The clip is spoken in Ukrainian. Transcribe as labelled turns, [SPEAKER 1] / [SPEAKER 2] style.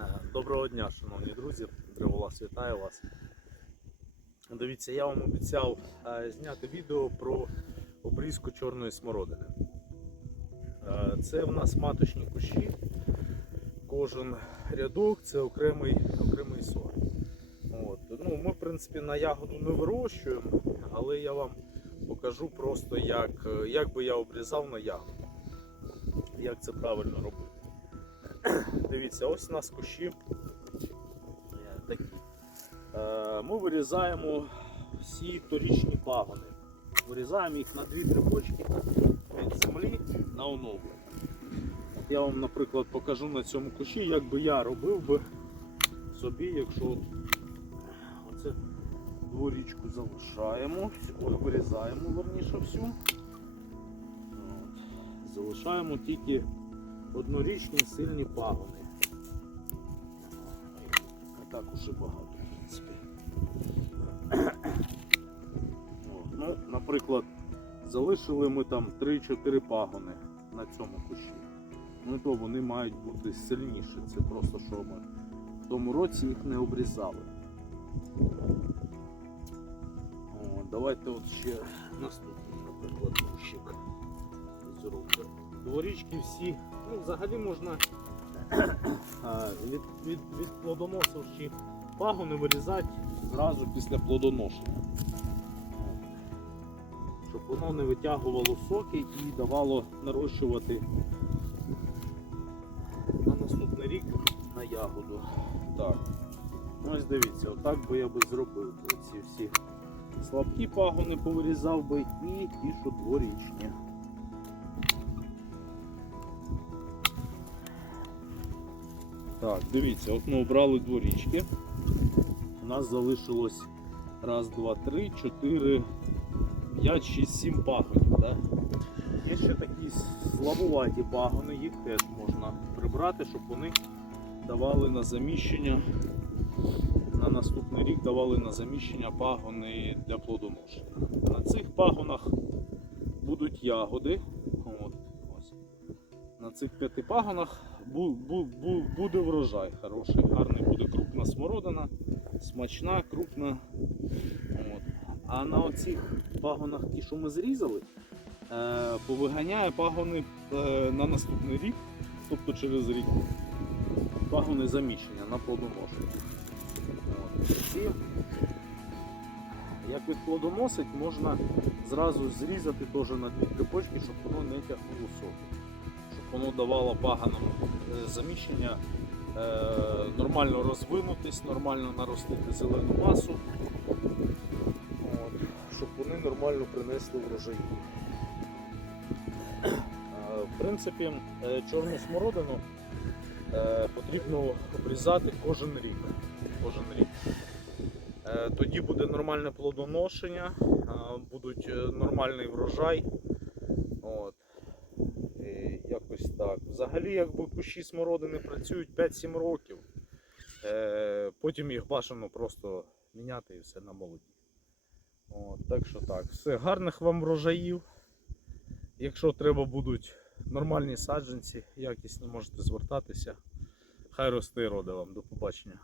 [SPEAKER 1] Е, Доброго дня, шановні друзі. Древолаз вітаю вас. Дивіться, я вам обіцяв е, зняти відео про обрізку чорної смородини. Е, Це в нас маточні кущі. Кожен рядок це окремий, окремий сорт. От. Ну, ми, в принципі, на ягоду не вирощуємо, але я вам покажу просто, як, як би я обрізав на ягоду. Як це правильно робити. Дивіться, ось у нас кущі е, такі. Е, Ми вирізаємо всі торічні пагони. Вирізаємо їх на дві трибочки від землі на оновлення. От я вам, наприклад, покажу на цьому кущі, як би я робив би собі, якщо оце дворічку залишаємо, вирізаємо верніше всю. От. Залишаємо тільки однорічні сильні пагони. Так уже багато, в принципі. Ну, наприклад, залишили ми там 3-4 пагони на цьому кущі. Ну то вони мають бути сильніші. Це просто що ми в тому році їх не обрізали. О, давайте от ще наступний, наприклад, кущик зробимо. Дворічки всі, ну взагалі можна від, від, від плодоносивші пагони вирізати зразу після плодоношення. Щоб воно не витягувало соки і давало нарощувати на наступний рік на ягоду. Так. Ось дивіться, отак би я би зробив. Ці всі слабкі пагони повирізав би і що дворічні. Так, дивіться, от ми обрали дворічки. У нас залишилось раз, два, три, чотири, п'ять, шість, сім пагонів. Да? Є ще такі слабуваті пагони, їх теж можна прибрати, щоб вони давали на заміщення. На наступний рік давали на заміщення пагони для плодоношення. На цих пагонах будуть ягоди. От, ось. На цих п'яти пагонах буде врожай хороший, гарний буде крупна смородина, смачна, крупна. От. А на оцих пагонах, ті, що ми зрізали, е, повиганяє пагони е, на наступний рік, тобто через рік, пагони заміщення на плодоношення. Як відплодоносить, можна зразу зрізати теж на дві трипочки, щоб воно не тягнуло соки щоб воно давало паганам е, заміщення, е, нормально розвинутись, нормально наростити зелену масу, щоб вони нормально принесли врожаї. Е, В принципі, е, чорну смородину потрібно обрізати кожен рік. Кожен рік. Тоді буде нормальне плодоношення, будуть нормальний врожай. Якось так. Взагалі, якби кущі смородини працюють 5-7 років, е, потім їх бажано просто міняти і все на молоді. От, так що так. Все, гарних вам врожаїв. Якщо треба будуть нормальні саджанці, якісні, можете звертатися. Хай росте і роде вам. До побачення.